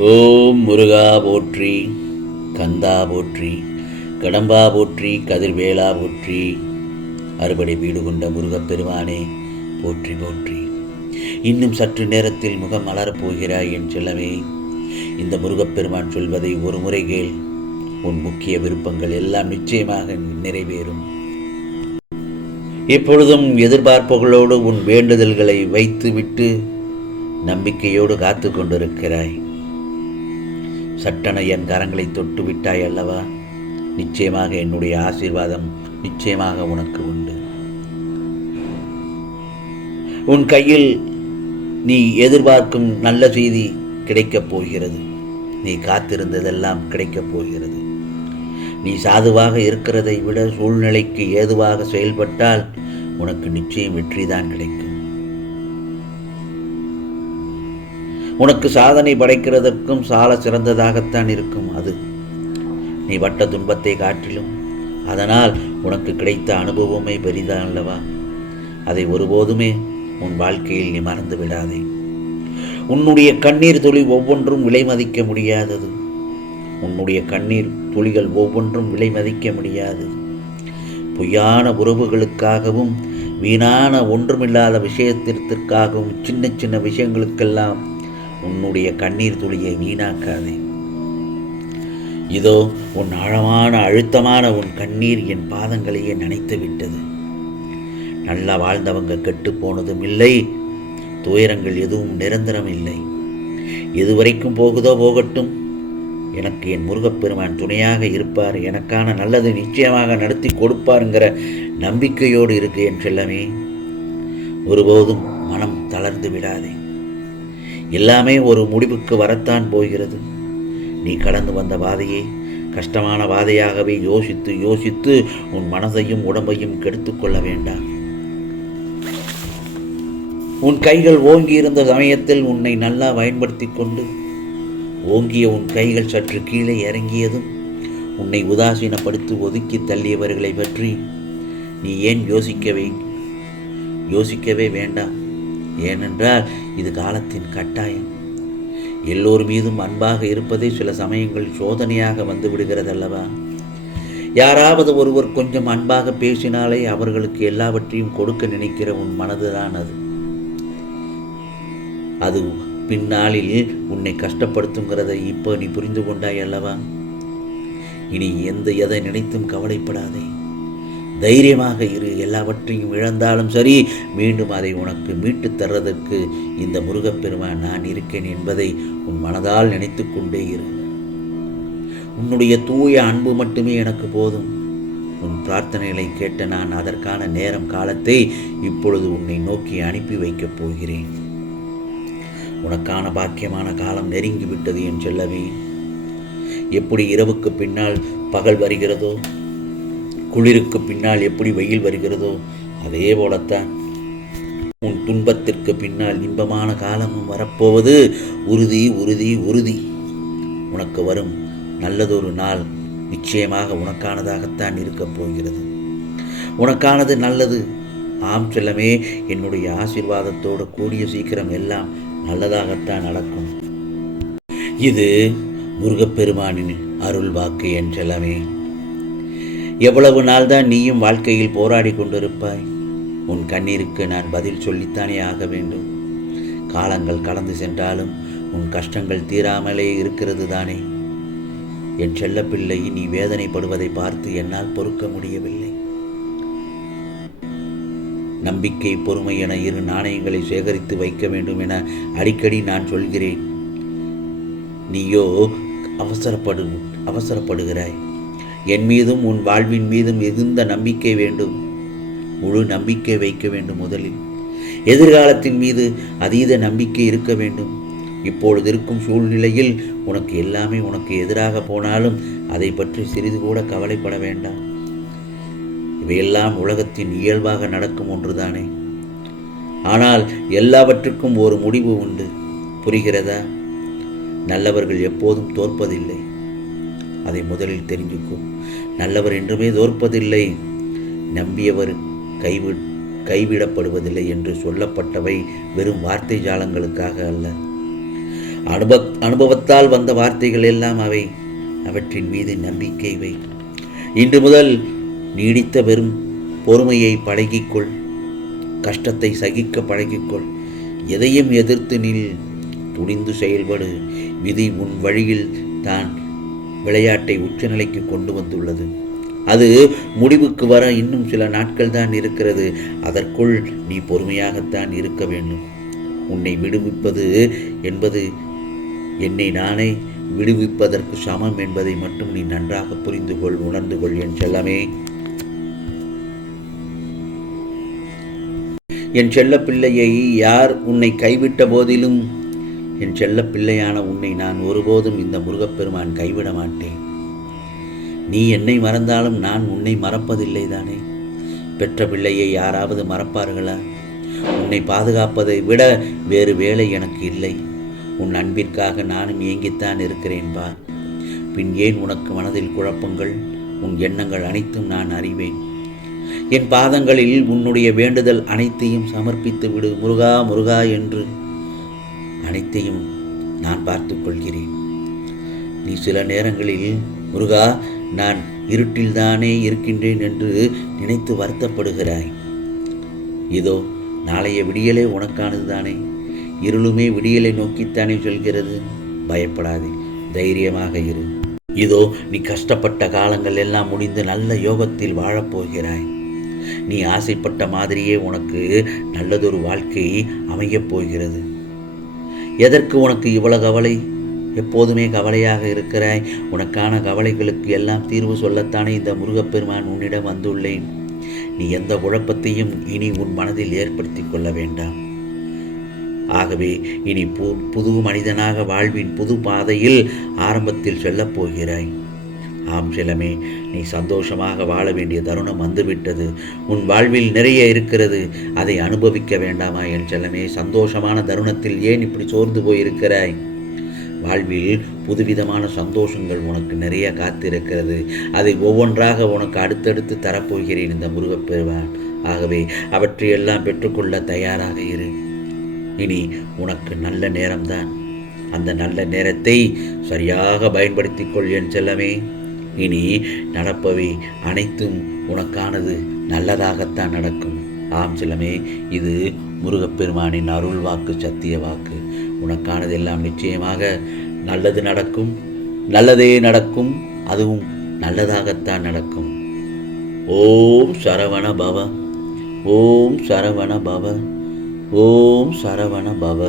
ஓம் முருகா போற்றி, கந்தா போற்றி, கடம்பா போற்றி, கதிர்வேலா போற்றி, அறுபடை வீடு கொண்ட முருகப்பெருமானே போற்றி போற்றி. இன்னும் சற்று நேரத்தில் முகம் மலரப் போகிறாய் என் செல்லமே. இந்த முருகப்பெருமான் சொல்வதை ஒரு முறை கேள். உன் முக்கிய விருப்பங்கள் எல்லாம் நிச்சயமாக நிறைவேறும். இப்பொழுதும் எதிர்பார்ப்புகளோடு உன் வேண்டுதல்களை வைத்துவிட்டு நம்பிக்கையோடு காத்து கொண்டிருக்கிறாய். சட்டென என் கரங்களை தொட்டு விட்டாய் அல்லவா? நிச்சயமாக என்னுடைய ஆசீர்வாதம் நிச்சயமாக உனக்கு உண்டு. உன் கையில் நீ எதிர்பார்க்கும் நல்ல செய்தி கிடைக்கப் போகிறது. நீ காத்திருந்ததெல்லாம் கிடைக்கப் போகிறது. நீ சாதுவாக இருக்கிறதை விட சூழ்நிலைக்கு ஏதுவாக செயல்பட்டால் உனக்கு நிச்சயம் வெற்றிதான் கிடைக்கும். உனக்கு சாதனை படைக்கிறதற்கும் சால சிறந்ததாகத்தான் இருக்கும் அது. நீ பட்ட துன்பத்தை காட்டிலும் அதனால் உனக்கு கிடைத்த அனுபவமே பெரிதான் அல்லவா? அதை ஒருபோதுமே உன் வாழ்க்கையில் நீ மறந்து விடாதே. உன்னுடைய கண்ணீர் துளி ஒவ்வொன்றும் விலை மதிக்க முடியாதது. உன்னுடைய கண்ணீர் துளிகள் ஒவ்வொன்றும் விலை மதிக்க முடியாதது. பொய்யான உறவுகளுக்காகவும் வீணான ஒன்றுமில்லாத விஷயத்திற்காகவும் சின்ன சின்ன விஷயங்களுக்கெல்லாம் உன்னுடைய கண்ணீர் துளியை வீணாக்காதே. இதோ உன் ஆழமான அழுத்தமான உன் கண்ணீர் என் பாதங்களையே நனைத்து விட்டது. நல்லா வாழ்ந்தவங்க கெட்டு போனதும் இல்லை, துயரங்கள் எதுவும் நிரந்தரம் இல்லை. எதுவரைக்கும் போகுதோ போகட்டும், எனக்கு என் முருகப்பெருமான் துணையாக இருப்பார், எனக்கான நல்லது நிச்சயமாக நடத்தி கொடுப்பாருங்கிற நம்பிக்கையோடு இருக்கு என் செல்லமே. ஒருபோதும் மனம் தளர்ந்து விடாதே. எல்லாமே ஒரு முடிவுக்கு வரத்தான் போகிறது. நீ கடந்து வந்த பாதையை கஷ்டமான பாதையாகவே யோசித்து யோசித்து உன் மனதையும் உடம்பையும் கெடுத்து கொள்ள வேண்டாம். உன் கைகள் ஓங்கி இருந்த சமயத்தில் உன்னை நல்லா பயன்படுத்தி கொண்டு ஓங்கிய உன் கைகள் சற்று கீழே இறங்கியதும் உன்னை உதாசீனப்படுத்தி ஒதுக்கி தள்ளியவர்களை பற்றி நீ ஏன் யோசிக்கவே வேண்டாம். ஏனென்றால் இது காலத்தின் கட்டாயம். எல்லோர் மீதும் அன்பாக இருப்பதே சில சமயங்கள் சோதனையாக வந்து விடுகிறதல்லவா? யாராவது ஒருவர் கொஞ்சம் அன்பாக பேசினாலே அவர்களுக்கு எல்லாவற்றையும் கொடுக்க நினைக்கிற உன் மனதுதான் அது பின்னாளில் உன்னை கஷ்டப்படுத்துங்கிறதை இப்போ நீ புரிந்து கொண்டாய் அல்லவா? இனி எதை நினைத்தும் கவலைப்படாதே. தைரியமாக இரு. எல்லாவற்றையும் இழந்தாலும் சரி, மீண்டும் அதை உனக்கு மீட்டு தர்றதற்கு இந்த முருகப்பெருமான் நான் இருக்கேன் என்பதை உன் மனதால் நினைத்து கொண்டே இரு. உன்னுடைய தூய அன்பு மட்டுமே எனக்கு போதும். உன் பிரார்த்தனைகளை கேட்ட நான் அதற்கான நேரம் காலத்தை இப்பொழுது உன்னை நோக்கி அனுப்பி வைக்கப் போகிறேன். உனக்கான பாக்கியமான காலம் நெருங்கிவிட்டது என் செல்லவே. எப்படி இரவுக்கு பின்னால் பகல் வருகிறதோ, குளிருக்கு பின்னால் எப்படி வெயில் வருகிறதோ, அதே போலத்தான் உன் துன்பத்திற்கு பின்னால் இன்பமான காலமும் வரப்போவது உறுதி உறுதி உறுதி. உனக்கு வரும் நல்லதொரு நாள் நிச்சயமாக உனக்கானதாகத்தான் இருக்கப் போகிறது. உனக்கானது நல்லது. ஆம் செல்லமே, என்னுடைய ஆசீர்வாதத்தோடு கூடிய சீக்கிரம் எல்லாம் நல்லதாகத்தான் நடக்கும். இது முருகப்பெருமானின் அருள் வாக்கு என் செல்லமே. எவ்வளவு நாள் தான் நீயும் வாழ்க்கையில் போராடி கொண்டிருப்பாய்? உன் கண்ணீருக்கு நான் பதில் சொல்லித்தானே ஆக வேண்டும். காலங்கள் கடந்து சென்றாலும் உன் கஷ்டங்கள் தீராமலே இருக்கிறது தானே. என் செல்லப்பிள்ளை, நீ வேதனைப்படுவதை பார்த்து என்னால் பொறுக்க முடியவில்லை. நம்பிக்கை, பொறுமை என இரு நாணயங்களை சேகரித்து வைக்க வேண்டும் என அடிக்கடி நான் சொல்கிறேன். நீயோ அவசரப்படுகிறாய். என் மீதும் உன் வாழ்வின் மீதும் மிகுந்த நம்பிக்கை வேண்டும். முழு நம்பிக்கை வைக்க வேண்டும். முதலில் எதிர்காலத்தின் மீது அதீத நம்பிக்கை இருக்க வேண்டும். இப்பொழுது இருக்கும் சூழ்நிலையில் உனக்கு எல்லாமே உனக்கு எதிராக போனாலும் அதை பற்றி சிறிது கூட கவலைப்பட வேண்டாம். இவையெல்லாம் உலகத்தின் இயல்பாக நடக்கும் ஒன்றுதானே. ஆனால் எல்லாவற்றுக்கும் ஒரு முடிவு உண்டு. புரிகிறதா? நல்லவர்கள் எப்போதும் தோற்பதில்லை. அதை முதலில் தெரிஞ்சுக்கும். நல்லவர் என்றுமே தோற்பதில்லை. நம்பியவர் கைவிடப்படுவதில்லை என்று சொல்லப்பட்டவை வெறும் வார்த்தை ஜாலங்களுக்காக அல்ல. அனுபவத்தால் வந்த வார்த்தைகள் எல்லாம் அவை. அவற்றின் மீது நம்பிக்கை வை. இன்று முதல் நீடித்த வெறும் பொறுமையை பழகிக்கொள். கஷ்டத்தை சகிக்க பழகிக்கொள். எதையும் எதிர்த்து நில். துணிந்து செயல்படு. விதி உன் வழியில் தான் விளையாட்டை உச்சநிலைக்கு கொண்டு வந்துள்ளது. அது முடிவுக்கு வர இன்னும் சில நாட்கள் தான் இருக்கிறது. அதற்குள் நீ பொறுமையாகத்தான் இருக்க வேண்டும். உன்னை விடுவிப்பது என்பது என்னை நானே விடுவிப்பதற்கு சமம் என்பதை மட்டும் நீ நன்றாக புரிந்து கொள், உணர்ந்து கொள் என் செல்லமே. என் செல்ல பிள்ளையை யார் உன்னை கைவிட்ட போதிலும் என் செல்ல பிள்ளையான உன்னை நான் ஒருபோதும் இந்த முருகப்பெருமான் கைவிட மாட்டேன். நீ என்னை மறந்தாலும் நான் உன்னை மறப்பதில்லை தானே. பெற்ற பிள்ளையை யாராவது மறப்பார்களா? உன்னை பாதுகாப்பதை விட வேறு வேலை எனக்கு இல்லை. உன் அன்பிற்காக நானும் ஏங்கித்தான் இருக்கிறேன் பா. பின் ஏன் உனக்கு மனதில் குழப்பங்கள்? உன் எண்ணங்கள் அனைத்தும் நான் அறிவேன். என் பாதங்களில் உன்னுடைய வேண்டுதல் அனைத்தையும் சமர்ப்பித்து விடு. முருகா முருகா என்று அனைத்தையும் நான் பார்த்து கொள்கிறேன். நீ சில நேரங்களில் முருகா நான் இருட்டில்தானே இருக்கின்றேன் என்று நினைத்து வருத்தப்படுகிறாய். இதோ நாளைய விடியலே உனக்கானது தானே. இருளுமே விடியலை நோக்கித்தானே சொல்கிறது. பயப்படாதே, தைரியமாக இரு. இதோ நீ கஷ்டப்பட்ட காலங்கள் எல்லாம் முடிந்து நல்ல யோகத்தில் வாழப்போகிறாய். நீ ஆசைப்பட்ட மாதிரியே உனக்கு நல்லதொரு வாழ்க்கை அமையப் போகிறது. எதற்கு உனக்கு இவ்வளவு கவலை? எப்போதுமே கவலையாக இருக்கிறாய். உனக்கான கவலைகளுக்கு எல்லாம் தீர்வு சொல்லத்தானே இந்த முருகப்பெருமான் உன்னிடம் வந்துள்ளேன். நீ எந்த குழப்பத்தையும் இனி உன் மனதில் ஏற்படுத்தி கொள்ள வேண்டாம். ஆகவே இனி புது மனிதனாக வாழ்வின் புது பாதையில் ஆரம்பத்தில் செல்லப் போகிறாய். ஆம் செல்லமே, நீ சந்தோஷமாக வாழ வேண்டிய தருணம் வந்துவிட்டது. உன் வாழ்வில் நிறைய இருக்கிறது. அதை அனுபவிக்க வேண்டாமா என் செல்லமே? சந்தோஷமான தருணத்தில் ஏன் இப்படி சோர்ந்து போயிருக்கிறாய்? வாழ்வில் புதுவிதமான சந்தோஷங்கள் உனக்கு நிறைய காத்திருக்கிறது. அதை ஒவ்வொன்றாக உனக்கு அடுத்தடுத்து தரப்போகிறேன் இந்த முருகப்பெருமான். ஆகவே அவற்றையெல்லாம் பெற்றுக்கொள்ள தயாராக இரு. இனி உனக்கு நல்ல நேரம்தான். அந்த நல்ல நேரத்தை சரியாக பயன்படுத்திக் கொள் என் செல்லமே. இனி நடப்பவை அனைத்தும் உனக்கானது நல்லதாகத்தான் நடக்கும். ஆம் செல்லமே, இது முருகப்பெருமானின் அருள் வாக்கு, சத்திய வாக்கு. உனக்கானதெல்லாம் நிச்சயமாக நல்லது நடக்கும். நல்லதே நடக்கும். அதுவும் நல்லதாகத்தான் நடக்கும். ஓம் சரவண பவ. ஓம் சரவண பவ. ஓம் சரவண பவ.